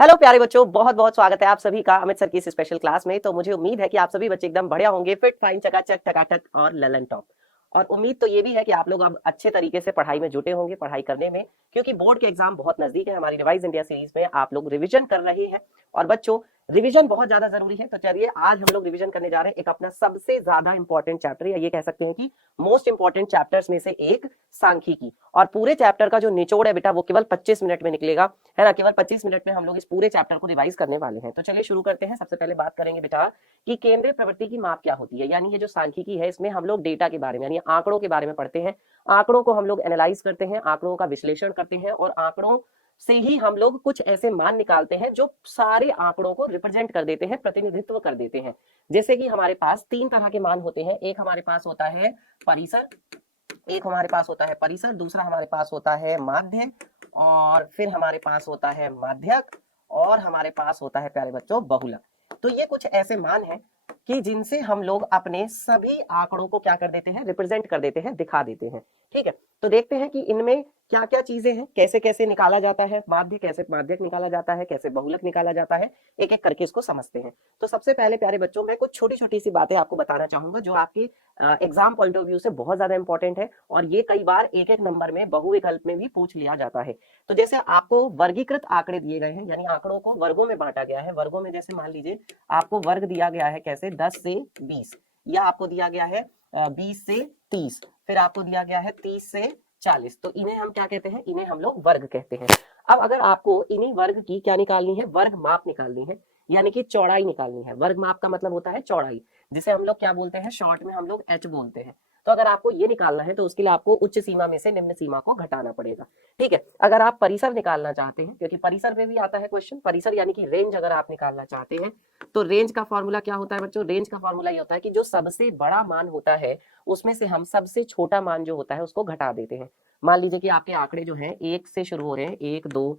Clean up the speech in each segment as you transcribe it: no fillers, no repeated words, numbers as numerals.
Hello प्यारे बच्चों, बहुत बहुत स्वागत है आप सभी का अमित सर की इस स्पेशल क्लास में। तो मुझे उम्मीद है कि आप सभी बच्चे एकदम बढ़िया होंगे, फिट फाइन चकाचक टकाटक और ललन टॉप। और उम्मीद तो ये भी है कि आप लोग अब अच्छे तरीके से पढ़ाई में जुटे होंगे, पढ़ाई करने में, क्योंकि बोर्ड के एग्जाम बहुत नजदीक है। हमारी रिवाइज इंडिया सीरीज में आप लोग रिवीजन कर रहे हैं और बच्चों रिवीजन बहुत ज्यादा जरूरी है। तो चलिए आज हम लोग रिवीजन करने जा रहे हैं एक अपना सबसे ज्यादा इंपॉर्टेंट चैप्टर, या ये कह सकते हैं कि मोस्ट इंपॉर्टेंट चैप्टर्स में से एक, सांख्यिकी। और पूरे चैप्टर का जो निचोड़ है बेटा वो केवल 25 मिनट में निकलेगा, है ना। केवल 25 मिनट में हम लोग इस पूरे चैप्टर को रिवाइज करने वाले हैं। तो चलिए शुरू करते हैं। सबसे पहले बात करेंगे बेटा कि केंद्रीय प्रवृत्ति की माप क्या होती है। यानी ये जो सांख्यिकी है इसमें हम लोग डेटा के बारे में यानी आंकड़ों के बारे में पढ़ते हैं। आंकड़ों को हम लोग एनालाइज करते हैं, आंकड़ों का विश्लेषण करते हैं और आंकड़ों से ही हम लोग कुछ ऐसे मान निकालते हैं जो सारे आंकड़ों को रिप्रेजेंट कर देते हैं, प्रतिनिधित्व कर देते हैं। जैसे कि हमारे पास तीन तरह के मान होते हैं। एक हमारे पास होता है परिसर, दूसरा हमारे पास होता है माध्य, और फिर हमारे पास होता है माध्यक, और हमारे पास होता है प्यारे बच्चों बहुलक। तो ये कुछ ऐसे मान हैं कि जिनसे हम लोग अपने सभी आंकड़ों को क्या कर देते हैं, रिप्रेजेंट कर देते हैं, दिखा देते हैं। ठीक है, तो देखते हैं कि इनमें क्या क्या चीजें हैं, कैसे कैसे निकाला जाता है माध्य, कैसे माध्यक निकाला जाता है, कैसे बहुलक निकाला जाता है। एक एक करके इसको समझते हैं। तो सबसे पहले प्यारे बच्चों मैं कुछ छोटी छोटी सी बातें आपको बताना चाहूंगा जो आपकी एग्जाम पॉइंट ऑफ व्यू से बहुत ज्यादा इंपॉर्टेंट है, और ये कई बार एक एक नंबर में बहुविकल्प में भी पूछ लिया जाता है। तो जैसे आपको वर्गीकृत आंकड़े दिए गए हैं, यानी आंकड़ों को वर्गों में बांटा गया है। वर्गों में जैसे मान लीजिए आपको वर्ग दिया गया है कैसे, 10 से 20, या आपको दिया गया है 20 से 30, फिर आपको दिया गया है 30 से 40। तो इन्हें हम क्या कहते हैं, इन्हें हम लोग वर्ग कहते हैं। अब अगर आपको इन्हीं वर्ग की क्या निकालनी है, वर्ग माप निकालनी है, यानी कि चौड़ाई निकालनी है। वर्ग माप का मतलब होता है चौड़ाई, जिसे हम लोग क्या बोलते हैं, शॉर्ट में हम लोग एच बोलते हैं। तो अगर आपको ये निकालना है तो उसके लिए आपको उच्च सीमा में से निम्न सीमा को घटाना पड़ेगा। ठीक है, अगर आप परिसर निकालना चाहते हैं, क्योंकि परिसर पे भी आता है क्वेश्चन, परिसर यानी कि रेंज अगर आप निकालना चाहते हैं तो रेंज का फॉर्मूला क्या होता है बच्चों, रेंज का फॉर्मूला ये होता है कि जो सबसे बड़ा मान होता है उसमें से हम सबसे छोटा मान जो होता है उसको घटा देते हैं। मान लीजिए कि आपके आंकड़े जो हैं एक से शुरू हो रहे हैं, 1 2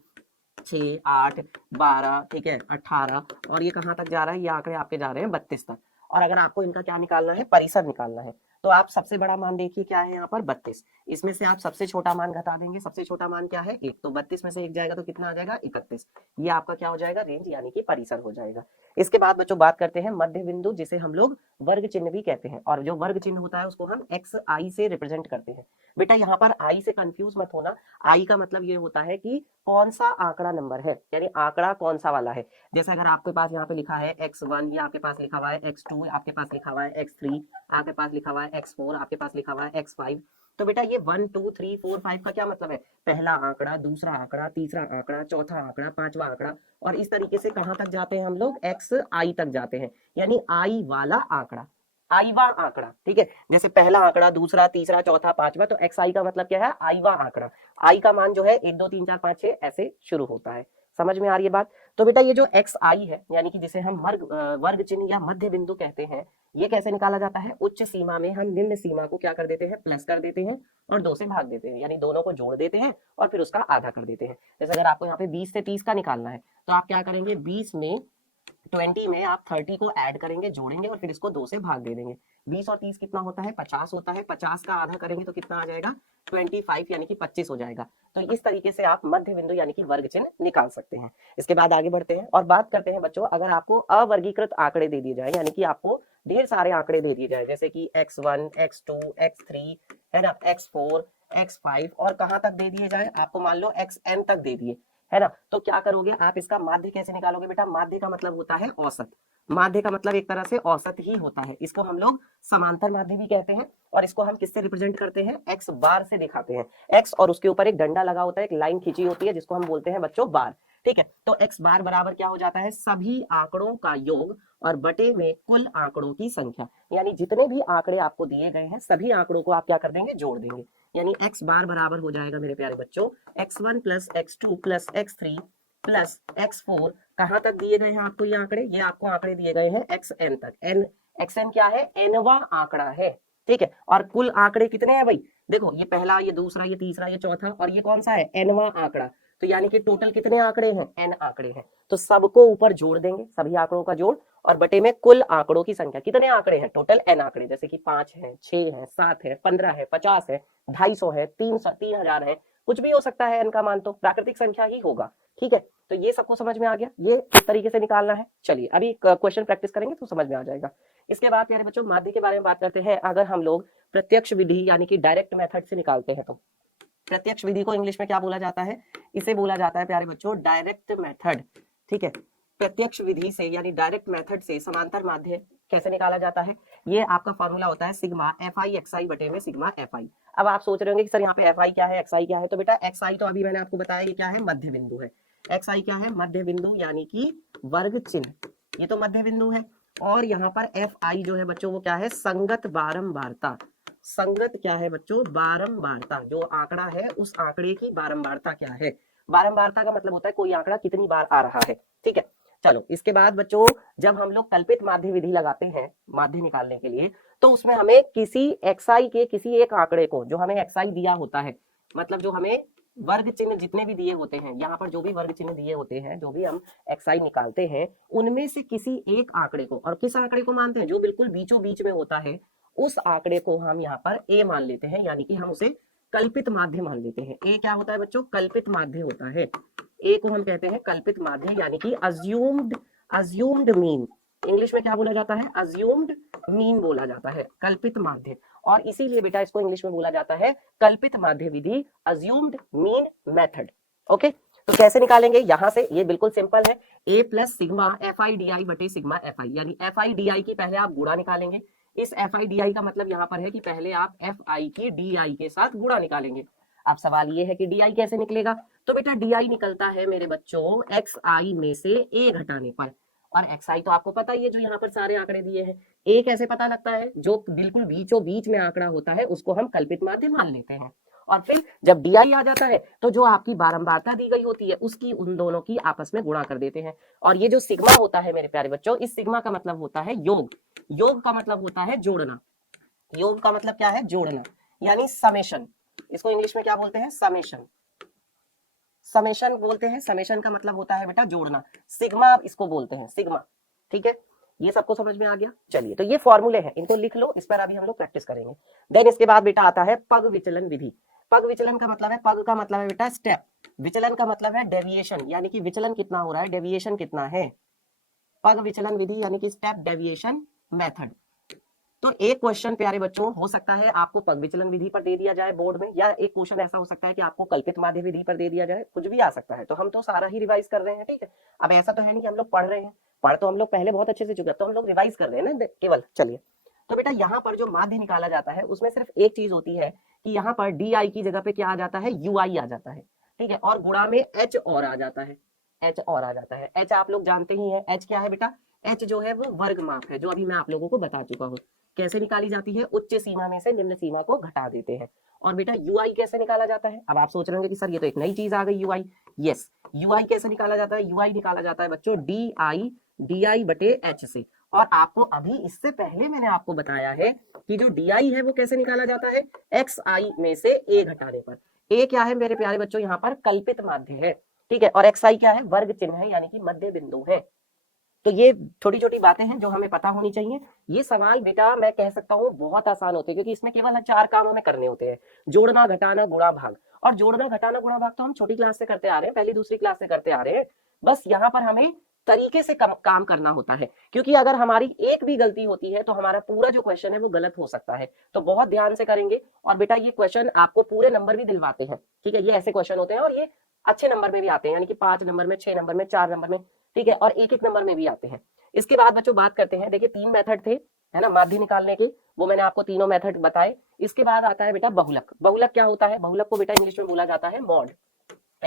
6 8 12, ठीक है 18, और ये कहाँ तक जा रहा है, ये आंकड़े आपके जा रहे हैं 32 तक। और अगर आपको इनका क्या निकालना है, परिसर निकालना है, तो आप सबसे बड़ा मान देखिए क्या है यहाँ पर 32। इसमें से आप सबसे छोटा मान घटा देंगे। सबसे छोटा मान क्या है, 1, तो 32 में से 1 जाएगा तो कितना आ जाएगा, 31। ये आपका क्या हो जाएगा, रेंज यानी कि परिसर हो जाएगा। इसके बाद बच्चों बात करते हैं मध्य बिंदु, जिसे हम लोग वर्ग चिन्ह भी कहते हैं। और जो वर्ग चिन्ह होता है उसको हम एक्स आई से रिप्रेजेंट करते हैं। बेटा यहाँ पर आई से कंफ्यूज मत होना। आई का मतलब ये होता है कि कौन सा आंकड़ा नंबर है, यानी आंकड़ा कौन सा वाला है। जैसे अगर आपके पास यहाँ पे लिखा है x1, या आपके पास लिखा हुआ है x2, आपके पास लिखा हुआ है x3, आपके पास लिखा हुआ है x4, आपके पास लिखा हुआ है x5। तो बेटा ये 1 2 3 4 5 का क्या मतलब है, पहला आंकड़ा, दूसरा आंकड़ा, तीसरा आंकड़ा, चौथा आंकड़ा, पांचवा आंकड़ा, और इस तरीके से कहां तक जाते हैं हम लोग, एक्स आई तक जाते हैं, यानी आई वाला आंकड़ा, आईवा आंकड़ा। ठीक है, जैसे पहला आंकड़ा, दूसरा, तीसरा, चौथा, पांचवा, तो एक्स आई का मतलब क्या है, आईवा आंकड़ा। आई का मान जो है 1 2 3 4 5 6 ऐसे शुरू होता है। समझ में आ रही है बात। तो बेटा ये जो एक्स आई है, यानी कि जिसे हम वर्ग चिन्ह या मध्य बिंदु कहते हैं, ये कैसे निकाला जाता है, उच्च सीमा में हम निम्न सीमा को क्या कर देते हैं, प्लस कर देते हैं और 2 से भाग देते हैं, यानी दोनों को जोड़ देते हैं और फिर उसका आधा कर देते हैं। जैसे अगर आपको यहाँ पे 20 से 30 का निकालना है तो आप क्या करेंगे, 20 में 20 में आप 30 को ऐड करेंगे, जोड़ेंगे और फिर इसको 2 से भाग दे देंगे। 20 और 30 कितना होता है, 50 होता है। 50 का आधा करेंगे तो कितना आ जाएगा, 25, यानी कि 25 हो जाएगा। तो इस तरीके से आप मध्य बिंदु यानी कि वर्ग चिन्ह निकाल सकते हैं। इसके बाद आगे बढ़ते हैं और बात करते हैं बच्चों, अगर आपको अवर्गीकृत आंकड़े दे दिए जाए, यानी कि आपको ढेर सारे आंकड़े दे दिए जाए, जैसे कि x1 x2 x3, है ना, x4 x5, और कहां तक दे दिए जाए, आपको मान लो xn तक दे दिए, है ना, तो क्या करोगे आप, इसका माध्य कैसे निकालोगे बेटा, माध्य का मतलब होता है औसत। माध्य का मतलब एक तरह से औसत ही होता है। इसको हम लोग समांतर माध्य भी कहते हैं, और इसको हम किससे रिप्रेजेंट करते हैं, एक्स बार से दिखाते हैं। एक्स और उसके ऊपर एक डंडा लगा होता है, एक लाइन खींची होती है, जिसको हम बोलते हैं बच्चों बार। ठीक है, तो एक्स बार बराबर क्या हो जाता है, सभी आंकड़ों का योग और बटे में कुल आंकड़ों की संख्या, यानी जितने भी आंकड़े आपको दिए गए हैं सभी आंकड़ों को आप क्या कर देंगे, जोड़ देंगे। यानी एक्स बार बराबर हो जाएगा मेरे प्यारे बच्चों, x1 plus x2 plus x3 plus x4, कहां तक दिए गए हैं आपको ये आंकड़े, ये आपको आंकड़े दिए गए हैं xn तक। n xn क्या है, nवा आंकड़ा है। ठीक है, और कुल आंकड़े कितने हैं भाई, देखो ये पहला, ये दूसरा, ये तीसरा, ये चौथा, और ये कौन सा है, nवा आंकड़ा। तो यानी कि टोटल कितने आंकड़े हैं, n आंकड़े हैं। तो सबको ऊपर जोड़ देंगे, सभी आंकड़ों का जोड़, और बटे में कुल आंकड़ों की संख्या, कितने आंकड़े हैं, टोटल n आंकड़े, जैसे कि 5 है, 6 है, 7 है, 15 है, 50 है, 250 है, 300, 3000 है, कुछ भी हो सकता है n का मान, तो प्राकृतिक संख्या ही होगा। ठीक है, तो ये सबको समझ में आ गया, ये किस तरीके से निकालना है। चलिए अभी क्वेश्चन प्रैक्टिस करेंगे तो समझ में आ जाएगा। इसके बाद प्यारे बच्चों माध्य के बारे में बात करते हैं। अगर हम लोग प्रत्यक्ष विधि यानी कि डायरेक्ट मेथड से निकालते हैं, तो प्रत्यक्ष विधि को इंग्लिश में क्या बोला जाता है, इसे बोला जाता है प्यारे बच्चों डायरेक्ट मेथड। ठीक है, प्रत्यक्ष विधि से यानी डायरेक्ट मेथड से समांतर माध्य कैसे निकाला जाता है, ये आपका फॉर्मूला होता है सिग्मा एफ आई एक्स आई बटे में सिग्मा एफ आई। अब आप सोच रहे होंगे कि सर यहाँ पे एफ आई क्या है, एक्स आई क्या है, तो बेटा एक्स आई तो अभी मैंने आपको बताया ये क्या है, मध्य बिंदु है। एक्स आई क्या है, मध्य बिंदु यानी कि वर्ग चिन्ह, ये तो मध्य बिंदु है। और यहाँ पर एफ आई जो है बच्चों वो क्या है, संगत बारंबारता। संगत क्या है बच्चों, बारंबारता, जो आंकड़ा है उस आंकड़े की बारंबारता क्या है। बारंबारता का मतलब होता है कोई आंकड़ा कितनी बार आ रहा है। ठीक है, चलो इसके बाद बच्चों जब हम लोग कल्पित माध्य विधि लगाते हैं माध्य निकालने के लिए, तो उसमें हमें किसी एक्सआई के किसी एक आंकड़े को, जो हमें एक्सआई दिया होता है, मतलब जो हमें वर्ग चिन्ह जितने भी दिए होते हैं, यहाँ पर जो भी वर्ग चिन्ह दिए होते हैं, जो भी हम एक्सआई निकालते हैं, उनमें से किसी एक आंकड़े को, और किस आंकड़े को मानते हैं, जो बिल्कुल बीचों बीच में होता है, उस आंकड़े को हम यहाँ पर ए मान लेते हैं, यानी कि हम उसे कल्पित माध्य मान लेते हैं। ए क्या होता है बच्चों, कल्पित माध्य होता है। ए को हम कहते हैं कल्पित माध्य, यानी कि अज्यूम्ड मीन। इंग्लिश में क्या बोला जाता है, अज्यूम्ड मीन बोला जाता है, कल्पित माध्य। और इसीलिए बेटा इसको इंग्लिश में बोला जाता है कल्पित माध्य विधि, अज्यूम्ड मीन मेथड। ओके, तो कैसे निकालेंगे यहाँ से, ये बिल्कुल सिंपल है, A plus sigma F I D I बटे सिग्मा एफ आई, यानी एफ आई डी आई की पहले आप गुणा निकालेंगे। इस एफ आई डी आई का मतलब यहाँ पर है कि पहले आप एफ आई की डी आई के साथ गुणा निकालेंगे। अब सवाल ये है कि डी आई कैसे निकलेगा, तो बेटा डी आई निकलता है मेरे बच्चों एक्स आई में से ए घटाने पर। और एक्स आई तो आपको पता ही है, जो यहाँ पर सारे आंकड़े दिए हैं। ए कैसे पता लगता है, जो बिल्कुल बीचों बीच में आंकड़ा होता है उसको हम कल्पित माध्य मान लेते हैं। और फिर जब डी आई आ जाता है तो जो आपकी बारंबारता दी गई होती है उसकी उन दोनों की आपस में गुणा कर देते हैं। और ये जो सिग्मा होता है मेरे प्यारे बच्चों, इस सिग्मा का मतलब होता है योग। योग का मतलब होता है जोड़ना। योग का मतलब क्या है, जोड़ना, यानी समेशन। इसको इंग्लिश में क्या बोलते हैं, समेशन। समेशन बोलते हैं, समेशन का मतलब होता है बेटा जोड़ना। सिग्मा आप इसको बोलते हैं, सिग्मा। ठीक है, ये सबको समझ में आ गया। चलिए, तो ये फॉर्मूले हैं, इनको लिख लो, इस पर अभी हम लोग प्रैक्टिस करेंगे। देन इसके बाद बेटा आता है पग विचलन विधि। पग विचलन का मतलब है, पग का मतलब है बेटा स्टेप, विचलन का मतलब है डेविएशन, यानी कि विचलन कितना हो रहा है, डेविएशन कितना है। पग विचलन विधि यानी कि स्टेप डेविएशन मेथड। तो एक क्वेश्चन प्यारे बच्चों हो सकता है आपको पग विचलन विधि पर दे दिया जाए बोर्ड में, या एक क्वेश्चन ऐसा हो सकता है कि आपको कल्पित माध्य विधि पर दे दिया जाए, कुछ भी आ सकता है। तो हम तो सारा ही रिवाइज कर रहे हैं। ठीक है, अब ऐसा तो है नहीं कि हम लोग पढ़ रहे हैं, पढ़ तो हम लोग पहले बहुत अच्छे से चुके, तो हम लोग रिवाइज कर रहे हैं ना केवल। चलिए, तो बेटा यहाँ पर जो माध्य निकाला जाता है उसमें सिर्फ एक चीज होती है कि यहाँ पर डी आई की जगह पे क्या आ जाता है, यू आई आ जाता है। ठीक है, और गुणा में एच और आ जाता है, एच और आ जाता है। एच आप लोग जानते ही है, एच क्या है बेटा, एच जो है वो वर्ग माप है, जो अभी मैं आप लोगों को बता चुका हूँ। कैसे निकाली जाती है, उच्च सीमा में से निम्न सीमा को घटा देते हैं। और बेटा यू आई कैसे निकाला जाता है, अब आप सोच रहे होंगे कि सर ये तो एक नई चीज आ गई यू आई। यस, यू आई कैसे निकाला जाता है, यू आई निकाला जाता है बच्चों डी आई बटे एच से। और आपको अभी इससे पहले मैंने आपको बताया है कि जो डी आई है वो कैसे निकाला जाता है, एक्स आई में से ए घटाने पर। ए क्या है मेरे प्यारे बच्चों, यहाँ पर कल्पित माध्य है। ठीक है, और एक्स आई क्या है, वर्ग चिन्ह है, यानी कि मध्य बिंदु है। तो ये छोटी छोटी बातें हैं जो हमें पता होनी चाहिए। ये सवाल बेटा मैं कह सकता हूँ बहुत आसान होते हैं, क्योंकि इसमें केवल 4 काम हमें करने होते हैं, जोड़ना, घटाना, गुणा, भाग। और जोड़ना, घटाना, गुणा, भाग तो हम छोटी क्लास से करते आ रहे हैं, पहली दूसरी क्लास से करते आ रहे हैं। बस यहाँ पर हमें तरीके से काम करना होता है, क्योंकि अगर हमारी एक भी गलती होती है तो हमारा पूरा जो क्वेश्चन है वो गलत हो सकता है। तो बहुत ध्यान से करेंगे। और बेटा ये क्वेश्चन आपको पूरे नंबर भी दिलवाते हैं। ठीक है, ये ऐसे क्वेश्चन होते हैं और ये अच्छे नंबर में भी आते हैं, यानी कि 5 नंबर में, 6 नंबर में, 4 नंबर में। ठीक है, और एक एक नंबर में भी आते हैं। इसके बाद बच्चों बात करते हैं, देखिए 3 मेथड थे, है ना, माध्य निकालने के, वो मैंने आपको तीनों मेथड बताए। इसके बाद आता है बेटा बहुलक। बहुलक क्या होता है, बहुलक को बेटा इंग्लिश में बोला जाता है मॉड,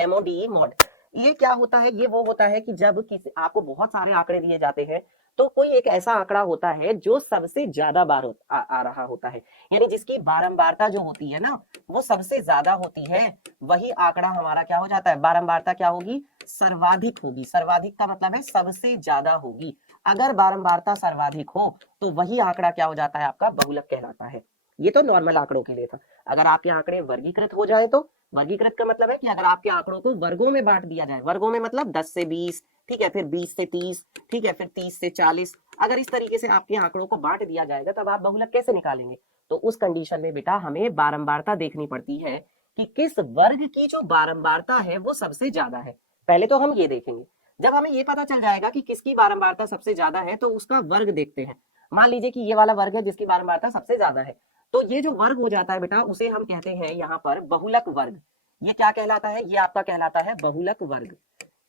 MODE मॉड। ये क्या होता है, ये वो होता है कि जब किसी आपको बहुत सारे आंकड़े दिए जाते हैं, तो कोई एक ऐसा आंकड़ा होता है जो सबसे ज्यादा बार आ रहा होता है, यानी जिसकी बारंबारता जो होती है ना वो सबसे ज्यादा होती है, वही आंकड़ा हमारा क्या हो जाता है, बारंबारता क्या होगी, सर्वाधिक होगी। सर्वाधिक का मतलब है सबसे ज्यादा होगी। अगर बारंबारता सर्वाधिक हो तो वही आंकड़ा क्या हो जाता है, आपका बहुलक कहलाता है। ये तो नॉर्मल आंकड़ों के लिए था। अगर आपके आंकड़े वर्गीकृत हो जाए, तो वर्गीकृत का मतलब है कि अगर आपके आंकड़ों को वर्गों में बांट दिया जाए, वर्गों में मतलब 10 से 20, ठीक है, फिर 20 से 30, ठीक है, फिर 30 से 40, अगर इस तरीके से आपके आंकड़ों को बांट दिया जाएगा, तब आप बहुलक कैसे निकालेंगे। तो उस कंडीशन में बेटा हमें बारंबारता देखनी पड़ती है कि किस वर्ग की जो बारंबारता है वो सबसे ज्यादा है। पहले तो हम ये देखेंगे, जब हमें ये पता चल जाएगा कि किसकी बारंबारता सबसे ज्यादा है तो उसका वर्ग देखते हैं। मान लीजिए कि ये वाला वर्ग है जिसकी बारंबारता सबसे ज्यादा है, तो ये जो वर्ग हो जाता है बेटा उसे हम कहते हैं यहाँ पर बहुलक वर्ग। ये क्या कहलाता है? ये आपका कहलाता है बहुलक वर्ग।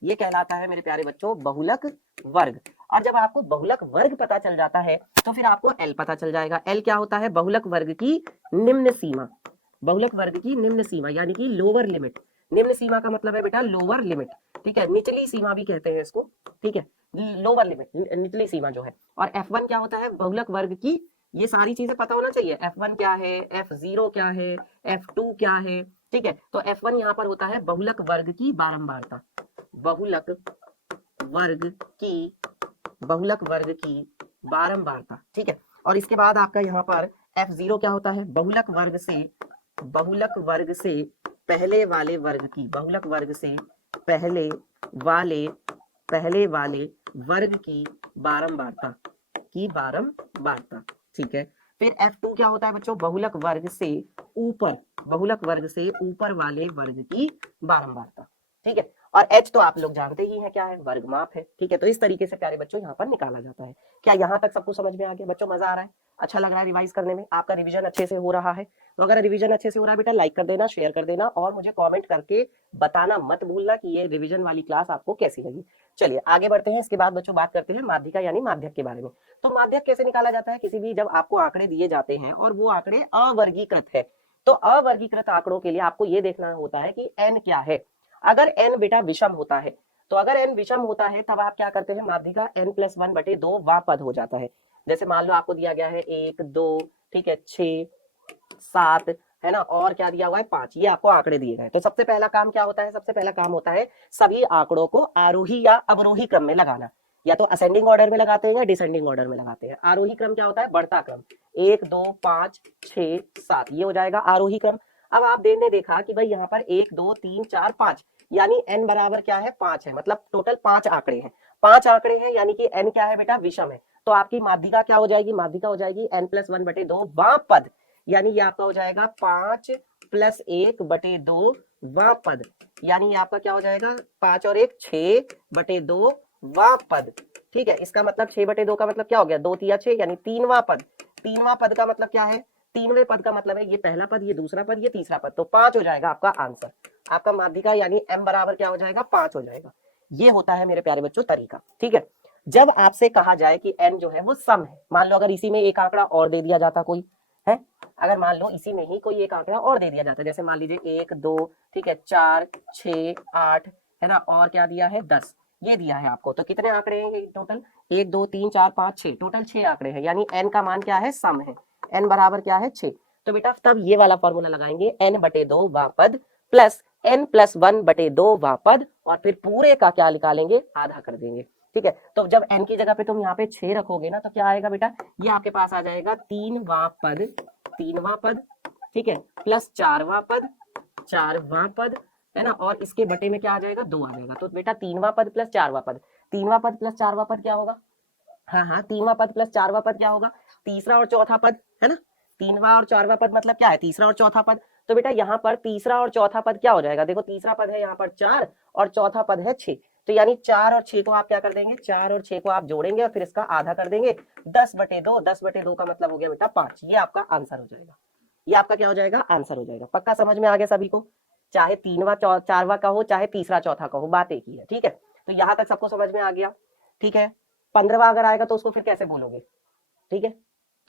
ये कहलाता है मेरे प्यारे बच्चों बहुलक वर्ग। और जब आपको बहुलक वर्ग पता चल जाता है तो फिर आपको एल पता चल जाएगा। एल क्या होता है? बहुलक वर्ग की निम्न सीमा। बहुलक वर्ग की निम्न सीमा यानी कि लोअर लिमिट। निम्न सीमा का मतलब है बेटा लोअर लिमिट, ठीक है, निचली सीमा भी कहते हैं इसको, ठीक है, लोअर लिमिट, निचली सीमा जो है। और F1 क्या होता है? बहुलक वर्ग की, ये सारी चीजें पता होना चाहिए। F1 क्या है, F0 क्या है, F2 क्या है, ठीक है। तो F1 यहाँ पर होता है बहुलक वर्ग की बारंबारता, बहुलक वर्ग की, बहुलक वर्ग की बारंबारता, ठीक है। और इसके बाद आपका यहाँ पर F0 क्या होता है? बहुलक वर्ग से, बहुलक वर्ग से पहले वाले वर्ग की, बहुलक वर्ग से पहले वाले, पहले वाले वर्ग की बारंबारता, की बारंबारता, ठीक है। फिर F2 क्या होता है बच्चों? बहुलक वर्ग से ऊपर, बहुलक वर्ग से ऊपर वाले वर्ग की बारंबारता, ठीक है। और H तो आप लोग जानते ही हैं क्या है? वर्गमाप है, ठीक है। तो इस तरीके से प्यारे बच्चों यहाँ पर निकाला जाता है। क्या यहाँ तक सबको समझ में आ गया बच्चों? मजा आ रहा है? अच्छा लग रहा है रिवाइज करने में? आपका रिवीजन अच्छे से हो रहा है? तो अगर रिवीजन अच्छे से हो रहा है बेटा लाइक कर देना, शेयर कर देना और मुझे कमेंट करके बताना मत भूलना कि ये रिवीजन वाली क्लास आपको कैसी लगी। चलिए आगे बढ़ते हैं। इसके बाद बच्चों बात करते हैं माध्यिका यानी माध्यक के बारे में। तो माध्यक कैसे निकाला जाता है? किसी भी, जब आपको आंकड़े दिए जाते हैं और वो आंकड़े अवर्गीकृत है, तो अवर्गीकृत आंकड़ों के लिए आपको ये देखना होता है कि n क्या है। अगर n बेटा विषम होता है, तो अगर n विषम होता है तब आप क्या करते हैं? माध्यिका n+1/2 वापद हो जाता है। जैसे मान लो आपको दिया गया है 1 2, ठीक है, 6 7, है ना, और क्या दिया हुआ है 5, ये आपको आंकड़े दिए गए। तो सबसे पहला काम क्या होता है? सबसे पहला काम होता है सभी आंकड़ों को आरोही या अवरोही क्रम में लगाना। या तो असेंडिंग ऑर्डर में लगाते हैं या डिसेंडिंग ऑर्डर में लगाते हैं। आरोही क्रम क्या होता है? बढ़ता क्रम, 1 2 5 6 7, ये हो जाएगा आरोही क्रम। अब आप ने देखा कि भाई यहाँ पर 1 2 3 4 5, यानी n बराबर क्या है? 5 है, मतलब टोटल 5 आंकड़े हैं। 5 आंकड़े हैं यानी कि n क्या है बेटा? विषम है। तो आपकी माध्यिका क्या हो जाएगी? माध्यिका हो जाएगी n+1/2 वापद, यानी ये आपका हो जाएगा 5+1/2 वापद, यानी ये आपका क्या हो जाएगा? 5 और 1 6/2 वापद, ठीक है। इसका मतलब 6/2 का मतलब क्या हो गया? 2 तिया 6 यानी 3वां पद। 3वां पद का मतलब क्या है? 3वें पद का मतलब है ये पहला पद, ये दूसरा पद, ये तीसरा पद, तो 5 हो जाएगा आपका आंसर। आपका माध्यिका यानी m बराबर क्या हो जाएगा? 5 हो जाएगा। ये होता है मेरे प्यारे बच्चों तरीका, ठीक है। जब आपसे कहा जाए कि n जो है वो सम है, मान लो अगर इसी में एक आंकड़ा और दे दिया जाता कोई है, अगर मान लो इसी में ही कोई एक आंकड़ा और दे दिया जाता है, जैसे मान लीजिए 1 2, ठीक है, 4 6 8, है ना, और क्या दिया है 10, ये दिया है आपको। तो कितने आंकड़े हैं ये टोटल? 1 2 3 4 5 6, टोटल 6 आंकड़े हैं, यानी n का मान क्या है? सम है। n बराबर क्या है? 6। तो बेटा तब ये वाला फॉर्मूला लगाएंगे, n/2 वापद प्लस n+1/2 वापद, और फिर पूरे का क्या निकालेंगे? आधा कर देंगे, ठीक है। तो जब n की जगह पे तुम यहाँ पे 6 रखोगे ना, तो क्या आएगा बेटा? ये आपके पास आ जाएगा 3वां पद, 3वां पद, ठीक है, प्लस 4वां पद, 4वां पद, है ना, और इसके बटे में क्या आ जाएगा? 2 आ जाएगा। तो बेटा 3वां पद प्लस 4वां पद, 3वां पद प्लस 4वां पद क्या होगा? हाँ 3वां पद प्लस 4वां पद क्या होगा? तीसरा और चौथा पद, है ना। 3वां और 4वां पद मतलब क्या है? तीसरा और चौथा पद। तो बेटा यहाँ पर तीसरा और चौथा पद क्या हो जाएगा? देखो तीसरा पद है यहाँ पर 4 और चौथा पद है 6, तो यानी 4 और 6 को आप क्या कर देंगे? 4 और 6 को आप जोड़ेंगे और फिर इसका आधा कर देंगे, 10/2, 10/2 का मतलब हो गया बेटा 5। ये आपका आंसर हो जाएगा। ये आपका क्या हो जाएगा? आंसर हो जाएगा। पक्का समझ में आ गया सभी को? चाहे 3वां 4वां का हो, चाहे तीसरा चौथा का हो, बात एक ही है, ठीक है। तो यहाँ तक सबको समझ में आ गया, ठीक है। 15वां अगर आएगा तो उसको फिर कैसे बोलोगे? ठीक है,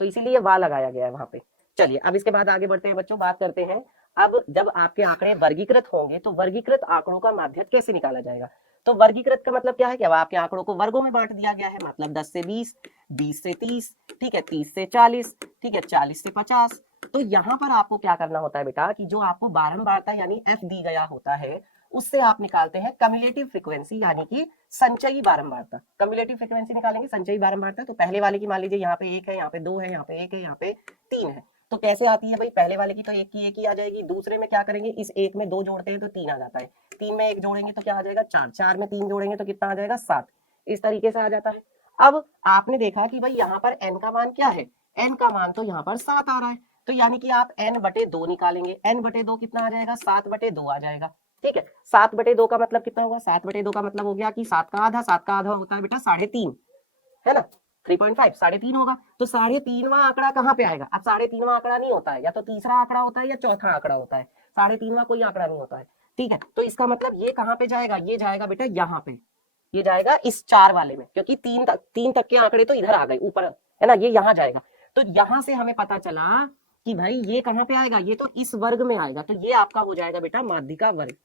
तो इसीलिए वाह लगाया गया है वहां पे। चलिए अब इसके बाद आगे बढ़ते हैं बच्चों, बात करते हैं अब जब आपके आंकड़े वर्गीकृत होंगे तो वर्गीकृत आंकड़ों का माध्यक कैसे निकाला जाएगा। तो वर्गीकृत का मतलब क्या है कि अब आपके आंकड़ों को वर्गों में बांट दिया गया है, मतलब 10 से 20, 20 से 30, ठीक है, 30 से 40, ठीक है, 40 से 50। तो यहाँ पर आपको क्या करना होता है बेटा कि जो आपको बारंबारता यानी f दी गया होता है उससे आप निकालते हैं कम्युलेटिव फ्रीक्वेंसी यानी कि संचयी बारंबारता। कम्युलेटिव फ्रीक्वेंसी निकालेंगे संचयी बारंबारता। तो पहले वाले की मान लीजिए यहाँ पे 1 है, यहाँ पे 2 है, यहाँ पे 1 है, यहाँ पे 3 है, तो कैसे आती है भाई? पहले वाले की तो 1 की 1 ही आ जाएगी, दूसरे में क्या करेंगे? इस 1 में 2 जोड़ते हैं तो 3 आ जाता है, 3 में 1 जोड़ेंगे तो क्या आ जाएगा? 4, 4 में 3 जोड़ेंगे तो कितना आ जाएगा? 7। इस तरीके से आ जाता है। अब आपने देखा कि भाई यहाँ पर n का मान क्या है? n का मान तो यहाँ पर 7 आ रहा है, तो यानी कि आप n/2 निकालेंगे, n/2 कितना आ जाएगा, 7/2 आ जाएगा। ठीक है, 7/2 का मतलब कितना होगा, 7/2 का मतलब हो गया कि 7 का आधा, 7 का आधा होता है बेटा 3.5, है ना, 3.5, 3.5 होगा। तो 3.5वां आंकड़ा कहाँ पे आएगा, अब 3.5वां आंकड़ा नहीं होता है, या तो तीसरा आंकड़ा होता है या चौथा आंकड़ा होता है, 3.5वां कोई आंकड़ा नहीं होता है। ठीक है, तो इसका मतलब ये कहाँ पे जाएगा, ये जाएगा बेटा यहाँ पे, ये जाएगा इस 4 वाले में, क्योंकि 3 तक के आंकड़े तो इधर आ गए ऊपर, है ना, ये यहाँ जाएगा। तो यहाँ से हमें पता चला कि भाई ये कहाँ पे आएगा, ये तो इस वर्ग में आएगा, तो ये आपका हो जाएगा बेटा माध्यिका वर्ग।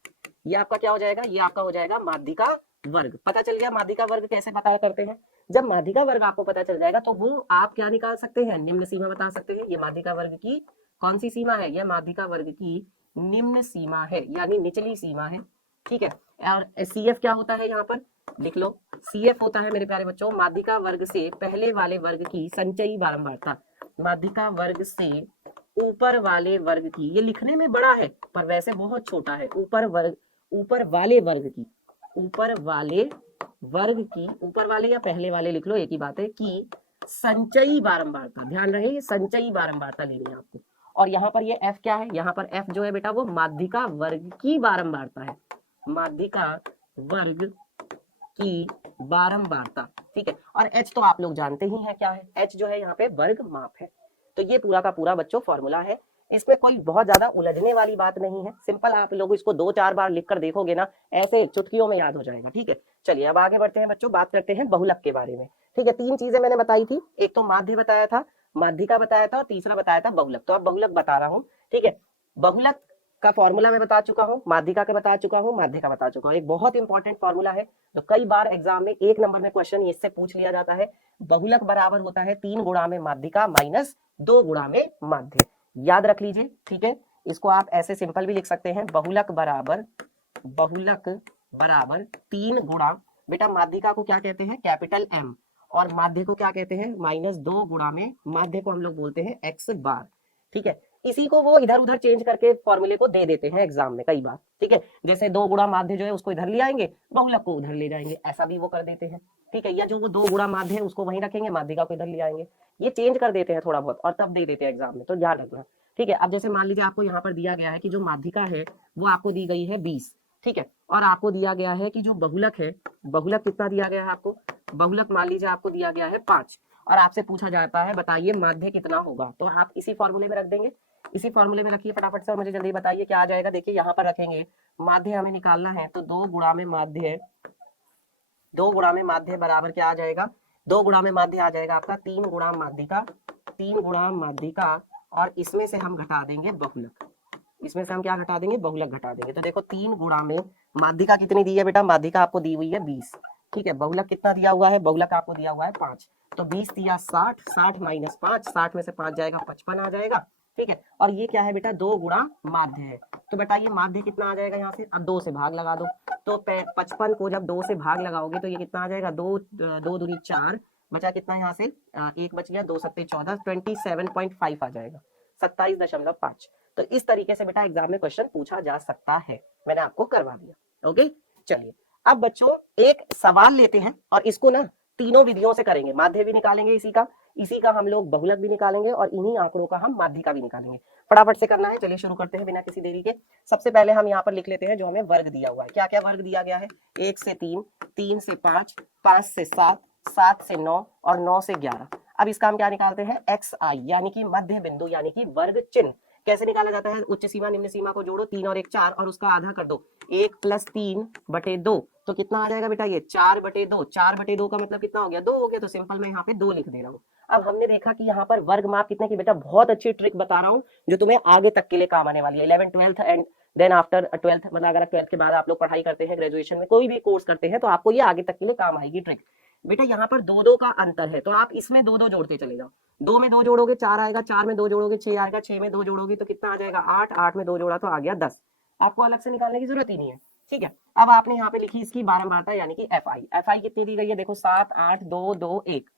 ये आपका क्या हो जाएगा, ये आपका हो जाएगा माध्यिका वर्ग। पता चल गया माध्यिका वर्ग कैसे पता करते हैं। जब माध्यिका वर्ग आपको पता चल जाएगा तो वो आप क्या निकाल सकते हैं, निम्न सीमा बता सकते हैं। ये माध्यिका वर्ग की कौन सी सीमा है, यह माध्यिका वर्ग की निम्न सीमा है, यानी निचली सीमा है। ठीक है, और CF क्या होता है, यहाँ पर लिख लो, CF होता है मेरे प्यारे बच्चों माध्यिका वर्ग से पहले वाले वर्ग की संचयी बारंबारता। माध्यिका वर्ग से ऊपर वाले वर्ग की, ये लिखने में बड़ा है पर वैसे बहुत छोटा है, ऊपर वाले वर्ग की, ऊपर वाले या पहले वाले लिख लो, एक ही बात है, कि संचयी बारंबारता। ध्यान रहे ये संचयी बारंबारता लेनी है आपको। और यहाँ पर ये F क्या है, यहाँ पर F जो है बेटा वो माध्यिका वर्ग की बारंबारता है, माध्यिका वर्ग की बारंबारता। ठीक है, और H तो आप लोग जानते ही हैं क्या है, H जो है यहाँ पे वर्ग माप है। तो ये पूरा का पूरा बच्चों फॉर्मूला है, इसमें कोई बहुत ज्यादा उलझने वाली बात नहीं है, सिंपल आप लोग इसको 2-4 बार लिख कर देखोगे ना, ऐसे चुटकियों में याद हो जाएगा। ठीक है, चलिए अब आगे बढ़ते हैं बच्चों, बात करते हैं बहुलक के बारे में। ठीक है, 3 चीजें मैंने बताई थी, एक तो माध्य बताया था, माध्यिका बताया था, और तीसरा बताया था बहुलक। तो अब बहुलक बता रहा हूँ। ठीक है, बहुलक का फॉर्मूला मैं बता चुका हूँ, माध्यिका का बता चुका हूँ, माध्य का बता चुका हूँ। एक बहुत इंपॉर्टेंट फॉर्मूला है जो कई बार एग्जाम में 1 नंबर में क्वेश्चन इससे पूछ लिया जाता है। बहुलक बराबर होता है 3 गुणा में माध्यिका माइनस 2 गुणा में माध्य। याद रख लीजिए। ठीक है, इसको आप ऐसे सिंपल भी लिख सकते हैं, बहुलक बराबर 3 गुणा, बेटा माध्यिका को क्या कहते हैं, कैपिटल M, और माध्य को क्या कहते हैं, -2 गुणा में माध्य को हम लोग बोलते हैं x बार। ठीक है, इसी को वो इधर उधर चेंज करके फॉर्मूले को दे देते हैं एग्जाम में कई बार। ठीक है, जैसे 2 गुणा माध्य जो है उसको इधर ले आएंगे, बहुलक को उधर ले जाएंगे, ऐसा भी वो कर देते हैं। ठीक है, या जो वो 2 गुणा माध्य है उसको वहीं रखेंगे, माध्यिका को इधर ले आएंगे, ये चेंज कर देते हैं थोड़ा बहुत और तब दे देते हैं एग्जाम में, तो ध्यान रखना। ठीक है, अब जैसे मान लीजिए आपको यहाँ पर दिया गया है कि जो माध्यिका है वो आपको दी गई है 20। ठीक है, और आपको दिया गया है कि जो बहुलक है, बहुलक कितना दिया गया है आपको, बहुलक मान लीजिए आपको दिया गया है 5, और आपसे पूछा जाता है बताइए माध्य कितना होगा, तो आप इसी फॉर्मूले में रख देंगे, इसी फॉर्मूले में रखिए फटाफट से और मुझे जल्दी बताइए क्या आ जाएगा। देखिए यहाँ पर रखेंगे, माध्य हमें निकालना है, तो 2 गुणा में माध्य, 2 गुणा में माध्य बराबर क्या आ जाएगा, 2 गुणा में माध्य आ जाएगा आपका 3 गुणा माध्यिका, 3 गुणा माध्यिका, और इसमें से हम घटा देंगे बहुलक, इसमें से हम क्या घटा देंगे, बहुलक घटा देंगे। तो देखो 3 गुणा में माध्यिका कितनी दी है बेटा, माध्यिका आपको दी हुई है 20। ठीक है, बहुलक कितना दिया हुआ है, बहुलक आपको दिया हुआ है 5, तो 20 दिया 60, 60 माइनस 5, 60 में से 5 जाएगा 55 आ जाएगा। ठीक है, और ये क्या है बेटा, 2 गुणा माध्य है, तो बेटा ये माध्य कितना आ जाएगा यहाँ से, अब 2 से भाग लगा दो, तो 55 को जब 2 से भाग लगाओगे तो ये कितना आ जाएगा, 2 दूनी 4, बचा कितना यहाँ से, 1 बच गया, 2 सत्ते 14, 27.5 आ जाएगा, 27.5। तो इस तरीके से बेटा एग्जाम में क्वेश्चन पूछा जा सकता है, मैंने आपको करवा दिया। ओके, चलिए अब बच्चों एक सवाल लेते हैं और इसको ना तीनों विधियों से करेंगे, माध्य भी निकालेंगे इसी का हम लोग बहुलक भी निकालेंगे, और इन्हीं आंकड़ों का हम माध्यिका भी निकालेंगे। फटाफट से करना है, चलिए शुरू करते हैं बिना किसी देरी के। सबसे पहले हम यहाँ पर लिख लेते हैं जो हमें वर्ग दिया हुआ है, क्या क्या वर्ग दिया गया है, 1 से 3, 3 से 5, 5 से 7, 7 से 9 और 9 से 11। अब इसका हम क्या निकालते हैं, xi यानी कि मध्य बिंदु यानी कि वर्ग चिन्ह। कैसे निकाला जाता है, उच्च सीमा निम्न सीमा को जोड़ो, 3 और 1 4 और उसका आधा कर दो, 1 + 3/2, तो कितना आ जाएगा बेटा ये 4/2, 4/2 का मतलब कितना हो गया, 2 हो गया, तो सिंपल मैं यहाँ पे 2 लिख दे रहा हूँ। अब हमने देखा कि यहाँ पर वर्ग माप कितने की, बेटा बहुत अच्छी ट्रिक बता रहा हूँ जो तुम्हें आगे तक के लिए काम आने वाली है, 11th 12th and then after 12th, मतलब अगर 12th के बाद आप लोग पढ़ाई करते हैं, ग्रेजुएशन में कोई भी कोर्स करते हैं, तो आपको ये आगे तक के लिए काम आएगी ट्रिक। बेटा यहाँ पर 2-2 का अंतर है, तो आप इसमें 2-2 जोड़ते चले जाओ, 2 में 2 जोड़ोगे 4 आएगा, 4 में 2 जोड़ोगे 6 आएगा, 6 में 2 जोड़ोगे तो कितना आ जाएगा 8, 8 में 2 जोड़ा तो आ गया 10, आपको अलग से निकालने की जरूरत ही नहीं है। ठीक है, अब आपने यहाँ पे लिखी इसकी बारंबारता यानी कि FI कितनी दी गई है, देखो 7 8 2 2 1,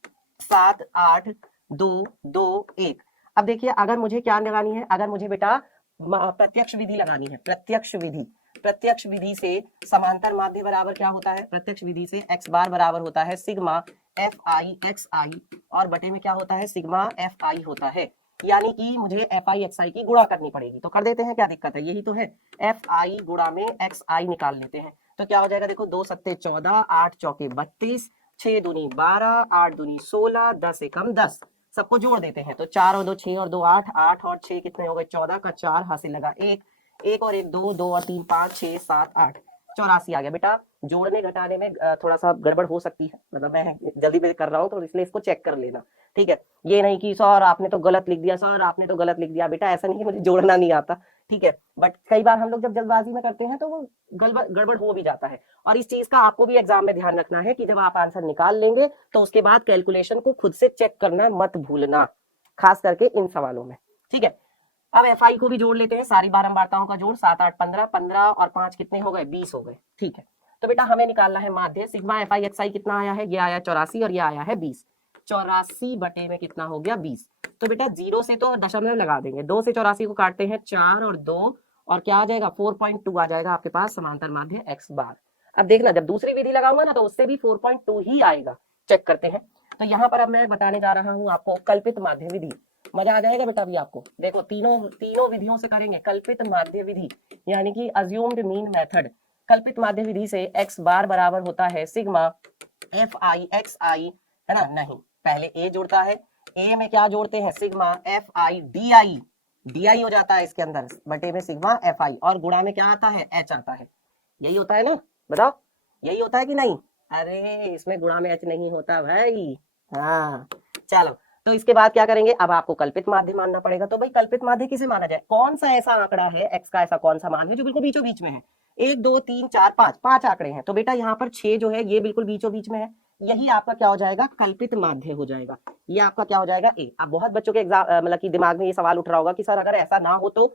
7 8 2 2 1। अब देखिए अगर मुझे क्या लगानी है, अगर मुझे बेटा प्रत्यक्ष विधि लगानी है, प्रत्यक्ष विधि से समांतर माध्य बराबर क्या होता है, प्रत्यक्ष विधि से x बार बराबर होता है सिग्मा FI XI, और बटे में क्या होता है, सिग्मा FI होता है। यानी कि मुझे एफ आई एक्स आई की गुणा करनी पड़ेगी। तो कर देते हैं, क्या दिक्कत है, यही तो है, एफ आई गुणा में एक्स आई निकाल लेते हैं। तो क्या हो जाएगा, देखो 2 सत्ते 14, 8 चौके 32, 6 दूनी 12, 8 दूनी 16, 10 एकम 10, सबको जोड़ देते हैं। तो 4 और 2 6 और 2 8, 8 और 6 कितने हो गए, 14 का 4 हासिल लगा 1, 1 और 1 2, 2 और 3 5, 6 7 8, 84 आ गया। बेटा जोड़ने घटाने में थोड़ा सा गड़बड़ हो सकती है, मतलब मैं जल्दी में कर रहा हूँ तो इसलिए इसको चेक कर लेना, ठीक है। ये नहीं कि सर आपने तो गलत लिख दिया, सर आपने तो गलत लिख दिया, बेटा ऐसा नहीं कि मुझे जोड़ना नहीं आता, ठीक है। बट कई बार हम लोग जब जल्दबाजी में करते हैं तो वो गड़बड़ हो भी जाता है। और इस चीज का आपको भी एग्जाम में ध्यान रखना है कि जब आप आंसर निकाल लेंगे तो उसके बाद कैलकुलेशन को खुद से चेक करना मत भूलना, खास करके इन सवालों में, ठीक है। अब एफ आई को भी जोड़ लेते हैं, सारी बारंबारताओं का जोड़, 7 8 15, 15 और 5 कितने हो गए, 20 हो गए, ठीक है। तो बेटा हमें निकालना है माध्य, सिग्मा एफ आई एक्स आई कितना आया है, ये आया 84 और ये आया है 20, 84 बटे में कितना हो गया 20। तो बेटा 0 से तो दशमलव लगा देंगे, 2 से 84 को काटते हैं 4 और 2, और क्या आ जाएगा 4.2 आ जाएगा आपके पास समांतर माध्य एक्स बार। अब देखना जब दूसरी विधि लगाऊंगा ना तो उससे भी 4.2 ही आएगा, चेक करते हैं। तो यहाँ पर अब मैं बताने जा रहा हूँ आपको कल्पित माध्य विधि, मजा आ जाएगा बेटा अभी आपको। देखो तीनों विधियों से करेंगे कल्पित माध्य विधि, यानी कि अज्यूम्ड मीन मेथड। कल्पित माध्य विधि से एक्स बार बराबर होता है सिग्मा एफ आई एक्स आई, है ना, नहीं पहले ए जुड़ता है, ए में क्या जोड़ते हैं, sigma F I D I, D आई हो जाता है इसके अंदर, बटे में सिग्मा एफ आई, और गुणा में क्या आता है, एच आता है। यही होता है ना, बताओ यही होता है कि नहीं, अरे इसमें गुणा में एच नहीं होता भाई, हाँ चलो। तो इसके बाद क्या करेंगे, अब आपको कल्पित माध्य मानना पड़ेगा। तो भाई कल्पित माध्य किसे माना जाए, कौन सा ऐसा आंकड़ा है एक्स का, ऐसा कौन सा मान है जो बिल्कुल बीचों बीच में है, 1 2 3 4 5, 5 आंकड़े हैं, तो बेटा यहाँ पर 6 जो है ये बिल्कुल बीचों बीच में है, यही आपका क्या हो जाएगा, कल्पित माध्य हो जाएगा। ये आपका क्या हो जाएगा, ए। अब बहुत बच्चों के एग्जाम मतलब कि दिमाग में ये सवाल उठ रहा होगा कि सर अगर ऐसा ना हो तो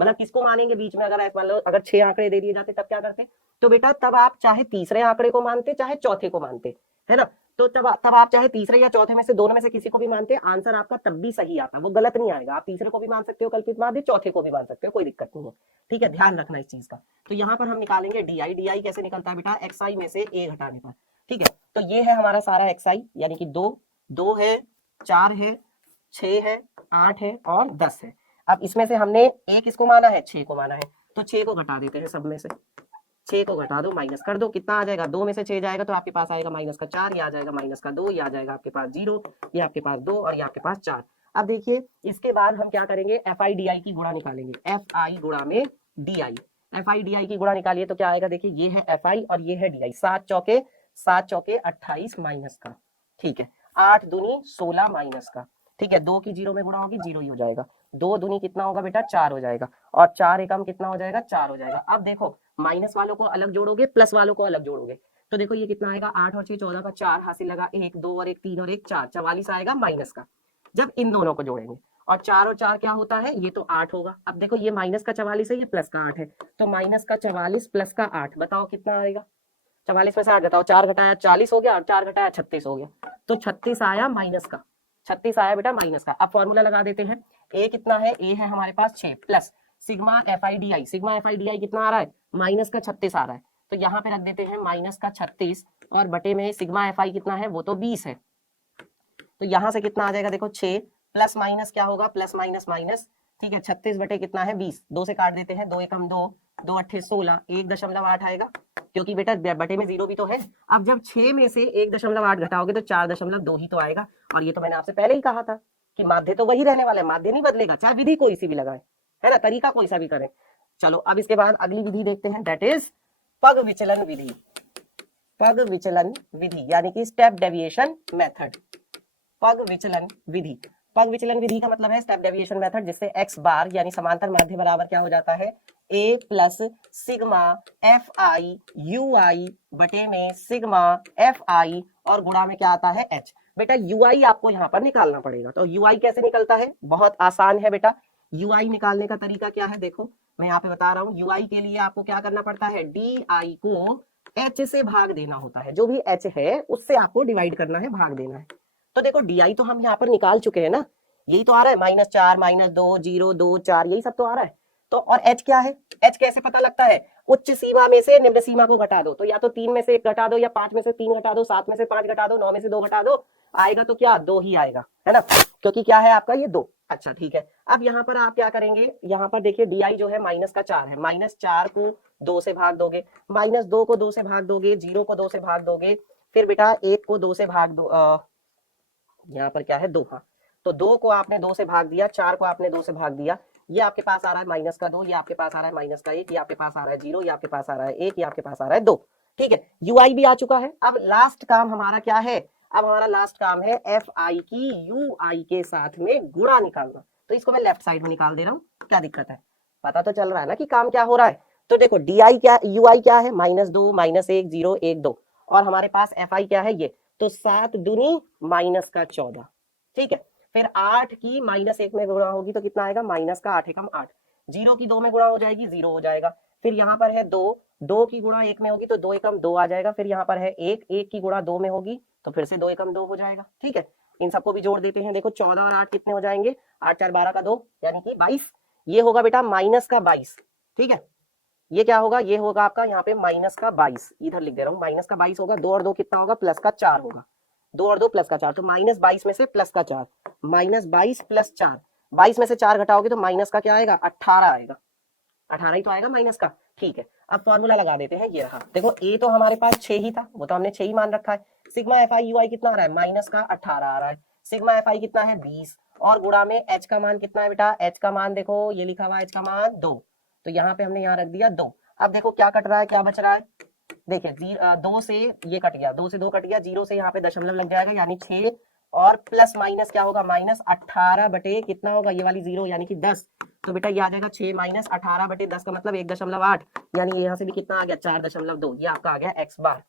मतलब किसको मानेंगे बीच में, अगर ऐसा मान लो अगर 6 आंकड़े दे दिए जाते तब क्या करते, तो बेटा तब आप चाहे तीसरे आंकड़े को मानते चाहे चौथे को मानते, है ना। तो तब आप चाहे तीसरे या चौथे में से दोनों में से किसी को भी मानते, आंसर आपका तब भी सही आता, वो गलत नहीं आएगा। आप तीसरे को भी मान सकते हो कल्पित माध्य, चौथे को भी मान सकते हो, कोई दिक्कत नहीं है, ठीक है, ध्यान रखना इस चीज का। तो यहाँ पर हम निकालेंगे डी आई, डी आई कैसे निकलता है बेटा, एक्स आई में से ए घटाने पर, ठीक है। तो ये है हमारा सारा एक्स आई, यानी कि 2 2 है, 4 है, 6 है, 8 है और 10 है। अब इसमें से हमने ए किसको माना है, 6 को माना है, तो 6 को घटा देते हैं सब में से, 6 को घटा दो, माइनस कर दो, कितना आ जाएगा, 2 में से 6 जाएगा तो आपके पास आएगा माइनस का 4, ये आ जाएगा माइनस का 2, ये आ जाएगा आपके पास 0, ये आपके पास 2 और ये आपके पास 4। अब देखिए इसके बाद हम क्या करेंगे, एफ आई डी आई की गुणा निकालेंगे, एफ आई गुणा में D I, F I D आई की गुणा निकालिए तो क्या आएगा, देखिए ये है एफ आई और ये है डी आई, 7 चौके 28 माइनस का, ठीक है, 8 दूनी 16 माइनस का, ठीक है, 2 की 0 में गुणा होगी 0 ही हो जाएगा, 2 दूनी कितना होगा बेटा 4 हो जाएगा, और 4 एकम कितना हो जाएगा, 4 हो जाएगा। अब देखो माइनस वालों को अलग जोड़ोगे प्लस वालों को अलग जोड़ोगे, तो देखो ये कितना आएगा, 8 और 6 14 का 4 हासिल लगा 1 2 और 1 3 और 1 4, 44 आएगा माइनस का। जब इन दोनों को जोड़ेंगे और 4 और 4 क्या होता है, ये तो 8 होगा। अब देखो ये माइनस का 44 है, ये प्लस का 8 है, तो माइनस का 44 प्लस का 8, बताओ कितना आएगा, 44 में से 8 घटाओ, 4 घटाया 40 हो गया और 4 घटाया 36 हो गया, तो 36 आया माइनस का, 36 आया बेटा माइनस का। अब फॉर्मूला लगा देते हैं, ए कितना है, ए है हमारे पास 6 plus sigma F I D I, sigma F I D आई कितना आ रहा है, माइनस का 36 आ रहा है, तो यहाँ पे रख देते हैं माइनस का 36 और बटे में सिग्मा एफ आई कितना है, वो तो 20 है, तो यहाँ से कितना आ जाएगा, देखो 6 प्लस माइनस क्या होगा, प्लस माइनस माइनस, ठीक है, 36 बटे कितना है 20, 2 से काट देते हैं, 2 एकम 2, 2 अट्ठे 16, 1.8 आएगा, क्योंकि बेटा बटे में 0 भी तो है। अब जब 6 में से 1.8 घटाओगे तो 4.2 ही तो आएगा, और ये तो मैंने आपसे पहले ही कहा था कि माध्य तो वही रहने वाला है, माध्य नहीं बदलेगा, चाहे विधि कोई सी भी लगाए, है ना, तरीका कोई सा भी करें। चलो अब इसके बाद अगली विधि देखते हैं, दैट इज पग विचलन विधि, पग विचलन विधि यानी कि स्टेप डेविएशन मेथड, पग विचलन विधि। पग विचलन विधि का मतलब है स्टेप डेविएशन मेथड, जिससे एक्स बार यानी समांतर माध्य बराबर क्या हो जाता है, A plus sigma F I U I बटे में सिग्मा एफ आई और गुणा में क्या आता है एच। बेटा यू आई आपको यहाँ पर निकालना पड़ेगा, तो यू आई कैसे निकलता है, बहुत आसान है बेटा। यू आई निकालने का तरीका क्या है, देखो मैं यहाँ पे बता रहा हूँ, यू आई के लिए आपको क्या करना पड़ता है, डी आई को एच से भाग देना होता है, जो भी एच है उससे आपको डिवाइड करना है, भाग देना है। तो देखो डी आई तो हम यहाँ पर निकाल चुके हैं ना, यही तो आ रहा है, -4 -2 0 2 4, यही सब तो आ रहा है। तो और एच क्या है, एच कैसे पता लगता है, उच्च सीमा में से निम्न सीमा को घटा दो, तो या तो 3 में से 1 घटा दो, या 5 में से 3 घटा दो, 7 में से 5 घटा दो, 9 में से 2 घटा दो, आएगा तो क्या 2 ही आएगा, है ना। क्योंकि क्या है आपका ये 2। अच्छा ठीक है, अब यहाँ पर आप क्या करेंगे, यहाँ पर देखिए डी आई जो है -4 है, -4 को 2 से भाग दोगे, -2 को 2 से भाग दोगे, 0 को 2 से भाग दोगे, फिर बेटा 1 को 2 से भाग दो, यहाँ पर क्या है 2, हाँ तो 2 को आपने 2 से भाग दिया, 4 को आपने 2 से भाग दिया, ये आपके पास आ रहा है -2, ये आपके पास आ रहा है -1, ये आपके पास आ रहा है 0, ये आपके पास आ रहा है 1, ये आपके पास आ रहा है 2। ठीक है, ui भी आ चुका है। अब लास्ट काम हमारा क्या है, अब हमारा लास्ट काम है fi की ui के साथ में गुणा निकालना। तो इसको मैं लेफ्ट साइड में निकाल दे रहा हूँ, क्या दिक्कत है, पता तो चल रहा है ना कि काम क्या हो रहा है। तो देखो di क्या, ui क्या है, -2 -1 0 1 2, और हमारे पास fi क्या है ये, तो 7 दूनी -14। ठीक है, फिर 8 की -1 में गुणा होगी तो कितना आएगा, -8 एकम 8, 0 की 2 में गुणा हो जाएगी 0 हो जाएगा, फिर यहाँ पर है 2, 2 की गुणा 1 में होगी तो 2 एकम 2 आ जाएगा, फिर यहाँ पर है 1, 1 की गुणा 2 में होगी तो फिर से 2 एकम 2 हो जाएगा। ठीक है, इन सबको भी जोड़ देते हैं, देखो 14 और 8 कितने हो जाएंगे, 8 4 12 का 2 यानी कि 22, ये होगा बेटा -22। ठीक है, ये क्या होगा, ये होगा आपका यहाँ पे -22, इधर लिख दे रहा हूँ, -22 होगा, 2 और 2 कितना होगा, +4 होगा, 2 और 2 +4, तो -22 में से +4, -22 + 4, 22 में से 4 घटाओगे तो माइनस का क्या आएगा, 18 आएगा, 18 ही तो आएगा माइनस का। ठीक है, अब फॉर्मूला लगा देते हैं, ये रहा, देखो ए तो हमारे पास 6 ही था, वो तो हमने 6 ही मान रखा है, सिग्मा एफ आई यू आई कितना आ रहा है, -18 आ रहा है, सिग्मा एफ आई कितना है 20, और गुणा में एच का मान कितना है बेटा, एच का मान देखो ये लिखा हुआ है, एच का मान 2, तो यहाँ पे हमने यहाँ रख दिया 2। अब देखो क्या कट रहा है, क्या बच रहा है, देखिए 2 से ये कट गया, 2 से 2 कट गया, 0 से यहाँ पे दशमलव लग जाएगा यानी 6, और प्लस माइनस क्या होगा, -18 बटे कितना होगा, ये वाली 0 यानी कि 10, तो बेटा ये आ जाएगा 6 - 18 बटे 10 का मतलब 1.8, यानी यहाँ से भी कितना आ गया 4.2, ये आपका आ गया x बार,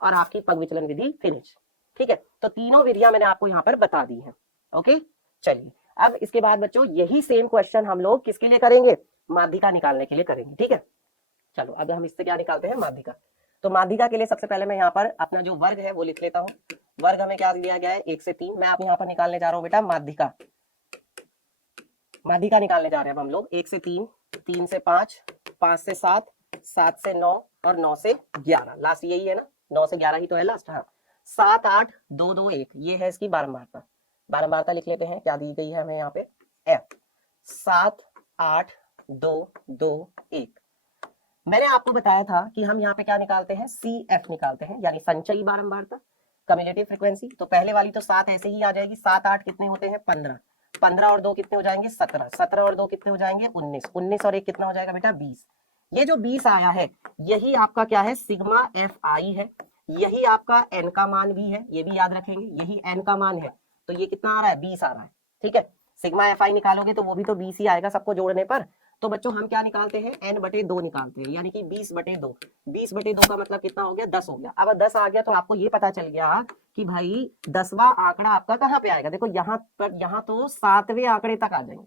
और आपकी पग विचलन विधि फिनिश। ठीक है, तो तीनों विधियां मैंने आपको यहाँ पर बता दी है। ओके, चलिए अब इसके बाद बच्चों यही सेम क्वेश्चन हम लोग किसके लिए करेंगे, माध्यिका निकालने के लिए करेंगे। ठीक है, चलो अब हम इससे क्या निकालते हैं, माध्यिका। तो माध्यिका के लिए सबसे पहले मैं यहाँ पर अपना जो वर्ग है वो लिख लेता हूँ, वर्ग हमें क्या दिया गया है 1 से 3, मैं आप यहाँ पर निकालने जा रहा हूँ बेटा माध्यिका, माध्यिका निकालने जा रहे हैं हम लोग 1 से 3, 3 से 5, 5 से 7, 7 से 9 और 9 से 11, लास्ट यही है ना, 9 से 11 ही तो है लास्ट। हाँ, 7 8 2 2 1, ये है इसकी बारंबारता, बारंबारता लिख लेते हैं, क्या दी गई है हमें यहाँ पे f, 7 8 2 2 1। मैंने आपको बताया था कि हम यहाँ पे क्या निकालते हैं, CF निकालते हैं, यानी संचयी बारंबारता, कम्युलेटिव फ्रीक्वेंसी। तो पहले वाली तो 7 ऐसे ही आ जाएगी, 7 8 कितने होते हैं 15, 15 और 2 कितने हो जाएंगे 17, 17 और 2 कितने हो जाएंगे 19, 19 और 1 कितना हो जाएगा बेटा 20। ये जो 20 आया है यही आपका क्या है, सिग्मा एफ आई है, यही आपका एन का मान भी है, ये भी याद रखेंगे, यही एन का मान है, तो ये कितना आ रहा है 20 आ रहा है। ठीक है, सिग्मा एफ आई निकालोगे तो वो भी तो 20 ही आएगा सबको जोड़ने पर। तो बच्चों हम क्या निकालते हैं, n बटे 2 निकालते हैं, यानी कि 20 बटे 2, 20 बटे 2 का मतलब कितना हो गया 10 हो गया। अब 10 आ गया तो आपको ये पता चल गया कि भाई 10वां आंकड़ा आपका कहाँ पे आएगा, देखो यहाँ पर, यहाँ तो 7वें आंकड़े तक आ जाएंगे,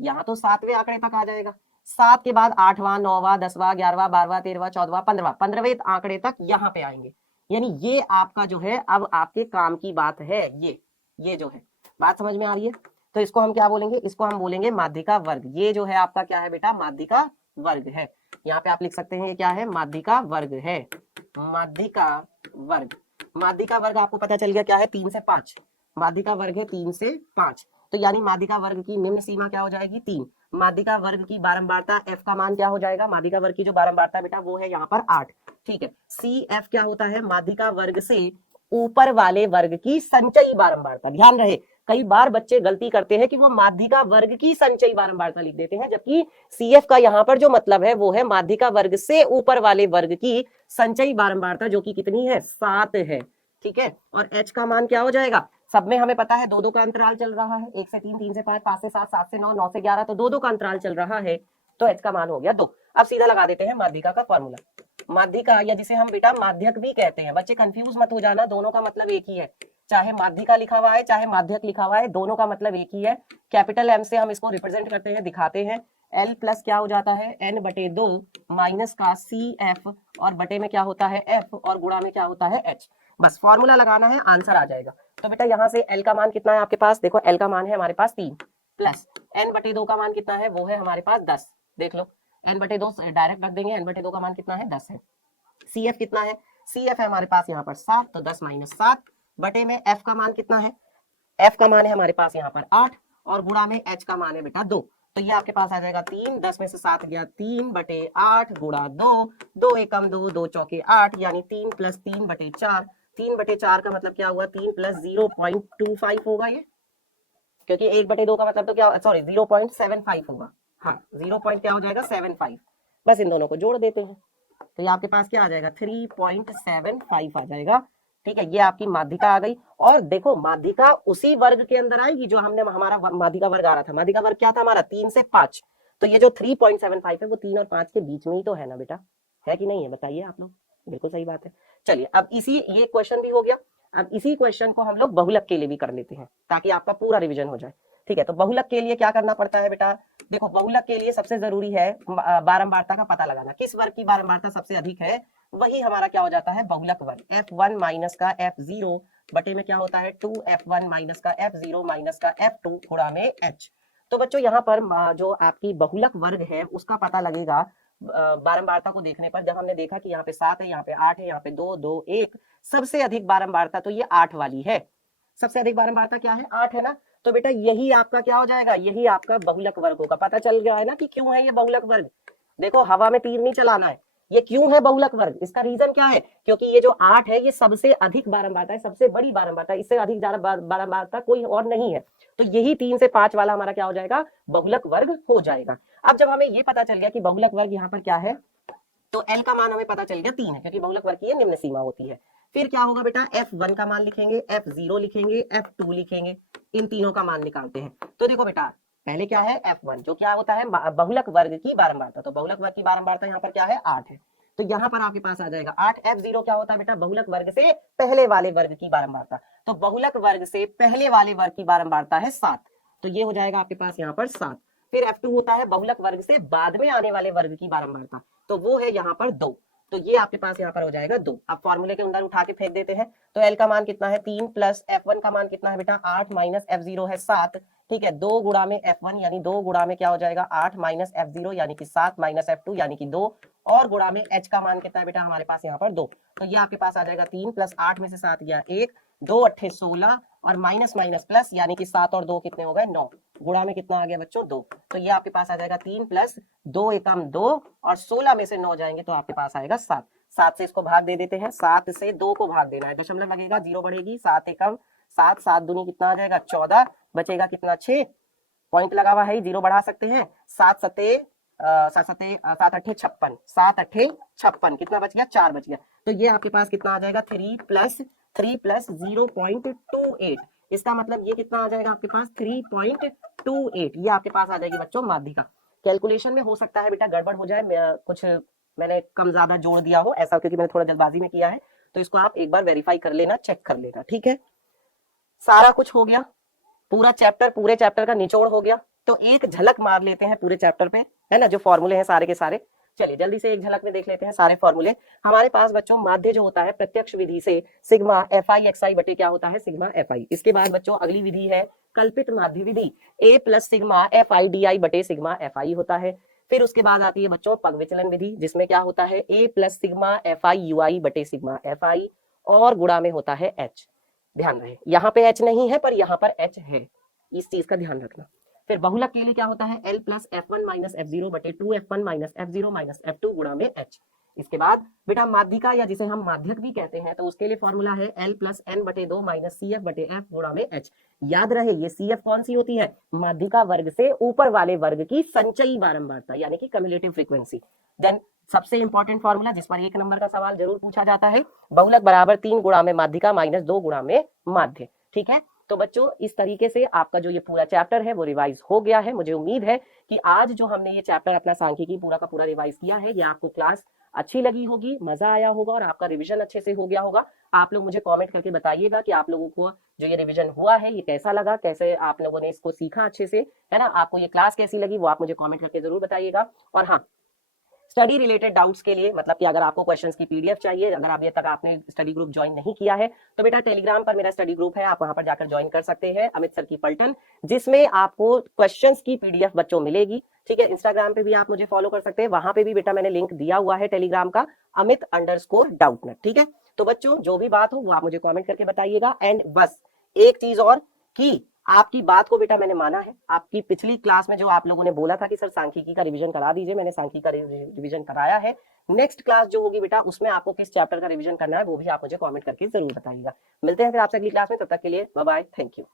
यहाँ तो 7वें आंकड़े तक आ जाएगा, 7 के बाद 8वां 9वां 10वां 11वां 12वां 13वां 14वां 15वां, 15वें आंकड़े तक यहाँ पे आएंगे, यानी ये आपका जो है अब आपके काम की बात है, ये जो है बात समझ में आ रही है। तो इसको हम क्या बोलेंगे, इसको हम बोलेंगे माध्यिका वर्ग, ये जो है आपका क्या है बेटा माध्यिका वर्ग है, यहाँ पे आप लिख सकते हैं ये क्या है, माध्यिका वर्ग है, माध्यिका वर्ग। माध्यिका वर्ग आपको पता चल गया क्या है, 3 से 5, माध्यिका वर्ग है 3 से 5, तो यानी माध्यिका वर्ग की निम्न सीमा क्या हो जाएगी 3, माध्यिका वर्ग की बारंबारता f का मान क्या हो जाएगा, माध्यिका वर्ग की जो बारंबारता बेटा वो है यहाँ पर 8। ठीक है, CF क्या होता है, माध्यिका वर्ग से ऊपर वाले वर्ग की संचयी बारंबारता। ध्यान रहे कई बार बच्चे गलती करते हैं कि वो माध्यिका वर्ग की संचयी बारंबारता लिख देते हैं, जबकि CF का यहाँ पर जो मतलब है वो है माध्यिका वर्ग से ऊपर वाले वर्ग की संचयी बारंबारता, जो कि कितनी है 7 है। ठीक है, और H का मान क्या हो जाएगा, सब में हमें पता है 2 2 का अंतराल चल रहा है, 1 से 3, 3 से 5, 5 से 7, 7 से 9, 9 से 11, तो 2 2 का अंतराल चल रहा है, तो H का मान हो गया 2। अब सीधा लगा देते हैं माध्यिका का फॉर्मूला, माध्यिका या जिसे हम बेटा माध्यक भी कहते हैं, बच्चे कंफ्यूज मत हो जाना, दोनों का मतलब एक ही है, चाहे माध्यिका लिखा हुआ है चाहे माध्यक लिखा हुआ है, दोनों का मतलब एक ही है। कैपिटल M से हम इसको रिप्रेजेंट करते हैं, दिखाते हैं, L प्लस क्या हो जाता है n बटे 2 माइनस का CF, और बटे में क्या होता है F, और गुणा में क्या होता है H। बस फॉर्मूला लगाना है, आंसर आ जाएगा। तो बेटा यहाँ से L का मान कितना है आपके पास, देखो L का मान है हमारे पास 3, प्लस n बटे 2 का मान कितना है, वो है हमारे पास 10, देख लो n बटे 2 डायरेक्ट रख देंगे, n बटे 2 का मान कितना है 10 है। CF कितना है, CF है हमारे पास यहाँ पर 7, तो 10 - 7 बटे में F का मान कितना है, f का मान है हमारे पास यहाँ पर 8 और गुणा में h का मान है बेटा 2, तो ये आपके पास आ जाएगा 3, 10 में से 7 गया 3/8 गुणा 2, 2 एकम 2, 2 चौके 8, यानी 3 + 3/4, 3/4 का मतलब क्या हुआ 3 + 0.25 होगा ये, क्योंकि 1/2 का मतलब तो क्या, सॉरी 0.75 होगा, हाँ 0. क्या हो जाएगा 75, बस इन दोनों को जोड़ देते हैं तो ये आपके पास क्या आ जाएगा 3.75 आ जाएगा। ठीक है, ये आपकी माध्यिका आ गई। और देखो माध्यिका उसी वर्ग के अंदर आएगी जो हमने, हमारा माध्यिका वर्ग आ रहा था, माध्यिका वर्ग क्या था हमारा 3 से 5, तो ये जो 3.75 है वो 3 और 5 के बीच में ही तो है ना बेटा, है कि नहीं है, बताइए आप लोग। बिल्कुल सही बात है। चलिए अब इसी, ये क्वेश्चन भी हो गया, अब इसी क्वेश्चन को हम लोग बहुलक के लिए भी कर लेते हैं ताकि आपका पूरा रिविजन हो जाए। ठीक है, तो बहुलक के लिए क्या करना पड़ता है बेटा, देखो बहुलक के लिए सबसे जरूरी है बारंबारता का पता लगाना, किस वर्ग की बारंबारता सबसे अधिक है, वही हमारा क्या हो जाता है बहुलक वर्ग। f1 माइनस का f0 बटे में क्या होता है 2f1 माइनस का f0 माइनस का f2 गुणा में h। तो बच्चों यहाँ पर जो आपकी बहुलक वर्ग है उसका पता लगेगा बारंबारता को देखने पर। जब हमने देखा कि यहाँ पे 7 है, यहाँ पे 8 है, यहाँ पे 2 2 1, सबसे अधिक बारंबारता तो ये 8 वाली है, सबसे अधिक बारंबारता क्या है 8 है ना, तो बेटा यही आपका क्या हो जाएगा, यही आपका बहुलक वर्ग होगा। पता चल गया है ना कि क्यों है ये बहुलक वर्ग। देखो हवा में तीर नहीं चलाना है, ये क्यों है बहुलक वर्ग, इसका रीजन क्या है, क्योंकि ये जो 8 है ये सबसे अधिक बारंबारता है, सबसे बड़ी बारंबारता है, इससे अधिक बारंबारता कोई और नहीं है, तो यही 3 से 5 वाला हमारा क्या हो जाएगा बहुलक वर्ग हो जाएगा। अब जब हमें ये पता चल गया कि बहुलक वर्ग यहाँ पर क्या है, तो L का मान हमें पता चल गया 3 है, क्योंकि बहुलक वर्ग की ये निम्न सीमा होती है। फिर क्या होगा बेटा f1 का मान लिखेंगे, f0 लिखेंगे, f2 लिखेंगे, इन तीनों का मान निकालते हैं। तो देखो बेटा पहले क्या है f1 जो क्या होता है बहुलक वर्ग की बारंबारता, तो बहुलक वर्ग की बारंबारता यहाँ पर क्या है 8 है, तो यहाँ पर आपके पास आ जाएगा 8। f0 क्या होता है बेटा बहुलक वर्ग से पहले वाले वर्ग की बारंबारता, तो बहुलक वर्ग से पहले वाले वर्ग की बारंबारता है 7, तो ये हो जाएगा आपके पास यहाँ पर 7। फिर f2 होता है बहुलक वर्ग से बाद में आने वाले वर्ग की बारंबारता, तो वो है यहाँ पर 2, तो ये आपके पास यहाँ पर हो जाएगा 2। अब फॉर्मूले के अंदर उठा के फेंक देते हैं, तो L का मान कितना है 3 प्लस f1 का मान कितना है बेटा 8 माइनस f0 है 7। ठीक है, 2 गुणा में f1 यानी 2 गुणा में क्या हो जाएगा 8 माइनस f0 यानी कि 7 माइनस f2 यानी कि 2, और गुणा में h का मान कितना है बेटा हमारे पास यहाँ पर 2, तो ये आपके पास आ जाएगा 3 प्लस 8 में से 7 गया 1, 2 अट्ठे 16 और माइनस माइनस प्लस यानी कि 7 और 2 कितने हो गए 9, गुणा में कितना आ गया बच्चों 2, तो ये आपके पास आ जाएगा 3 प्लस 2 एकम 2 और 16 में से 9 जाएंगे तो आपके पास आएगा 7। 7 से इसको भाग दे देते हैं, 7 से 2 को भाग देना है, दशमलव लगेगा, 0 बढ़ेगी, 7 एकम 7, 7 दूनी कितना आ जाएगा 14, बचेगा कितना 6, पॉइंट लगा हुआ है 0 बढ़ा सकते हैं, 7 सते 7 अट्ठे 56, 7 अट्ठे 56 कितना बच गया 4 बच गया, तो ये आपके पास कितना आ जाएगा 3 प्लस 0.28, इसका मतलब ये कितना आ जाएगा आपके पास 3.28, ये आपके पास आ जाएगी बच्चों माध्यिका। कैलकुलेशन में हो सकता है बेटा गड़बड़ हो जाए, कुछ मैंने कम ज्यादा जोड़ दिया हो ऐसा, क्योंकि मैंने थोड़ा जल्दबाजी में किया है, तो इसको आप एक बार वेरीफाई कर लेना, चेक कर लेना। ठीक है, सारा कुछ हो गया, पूरा चैप्टर, पूरे चैप्टर का निचोड़ हो गया, तो एक झलक मार लेते हैं पूरे चैप्टर पे, है ना, जो फॉर्मूले हैं सारे के सारे। चलिए जल्दी से एक झलक में देख लेते हैं सारे फॉर्मूले। हमारे पास बच्चों माध्य जो होता है प्रत्यक्ष विधि से सिग्मा एफ एक्स बटे क्या होता है सिग्मा एफ। इसके बाद बच्चों अगली विधि है कल्पित माध्य विधि, ए प्लस सिग्मा एफ डी बटे सिग्मा एफ होता है। फिर उसके बाद आती है बच्चों पग विचलन विधि, जिसमें क्या होता है ए प्लस सिग्मा एफ आई बटे सिग्मा एफ और गुणा में होता है एच। ध्यान रहे यहाँ पे एच नहीं है पर यहाँ पर एच है, इस चीज का ध्यान रखना। फिर बहुलक के लिए क्या होता है L plus f1 minus f0 बटे 2f1 minus f0 minus f2 गुणा में h। इसके बाद बेटा माध्यिका या जिसे हम माध्यक भी कहते हैं, तो उसके लिए फॉर्मूला है L प्लस n बटे 2 माइनस सी एफ बटे f गुणा में h। याद रहे ये सी एफ कौन सी होती है, माध्यिका वर्ग से ऊपर वाले वर्ग की संचयी बारंबारता यानी कि कम्युलेटिव फ्रीक्वेंसी। देन सबसे इंपॉर्टेंट फॉर्मूला जिस पर 1 नंबर का सवाल जरूर पूछा जाता है, बहुलक बराबर 3 गुणा में माध्यिका माइनस 2 गुणा में माध्य। ठीक है, तो बच्चों इस तरीके से आपका जो ये पूरा चैप्टर है वो रिवाइज हो गया है। मुझे उम्मीद है कि आज जो हमने ये चैप्टर अपना सांख्यिकी पूरा का पूरा रिवाइज किया है, ये आपको क्लास अच्छी लगी होगी, मजा आया होगा और आपका रिवीजन अच्छे से हो गया होगा। आप लोग मुझे कमेंट करके बताइएगा कि आप लोगों को जो ये रिवीजन हुआ है ये कैसा लगा, कैसे आप लोगों ने इसको सीखा अच्छे से, है ना, आपको ये क्लास कैसी लगी वो आप मुझे कमेंट करके जरूर बताइएगा। और हाँ, स्टडी रिलेटेड डाउट्स के लिए, मतलब कि अगर आपको क्वेश्चंस की पीडीएफ चाहिए, अगर अभी तक आपने स्टडी ग्रुप ज्वाइन नहीं किया है तो बेटा टेलीग्राम पर मेरा स्टडी ग्रुप है, आप वहां पर जाकर ज्वाइन कर सकते हैं, अमित सर की पलटन, जिसमें आपको क्वेश्चंस की पीडीएफ बच्चों मिलेगी। ठीक है, इंस्टाग्राम पे भी आप मुझे फॉलो कर सकते हैं, वहां पे भी बेटा मैंने लिंक दिया हुआ है टेलीग्राम का, अमित_डाउटनेट। ठीक है, तो बच्चों जो भी बात हो वो आप मुझे कॉमेंट करके बताइएगा। एंड बस एक चीज और, कि आपकी बात को बेटा मैंने माना है। आपकी पिछली क्लास में जो आप लोगों ने बोला था कि सर सांख्यिकी का रिवीजन करा दीजिए, मैंने सांख्यिकी का रिवीजन कराया है। नेक्स्ट क्लास जो होगी बेटा उसमें आपको किस चैप्टर का रिवीजन करना है वो भी आप मुझे कमेंट करके जरूर बताइएगा। मिलते हैं फिर आपसे अगली क्लास में, तब तक के लिए बाय बाय, थैंक यू।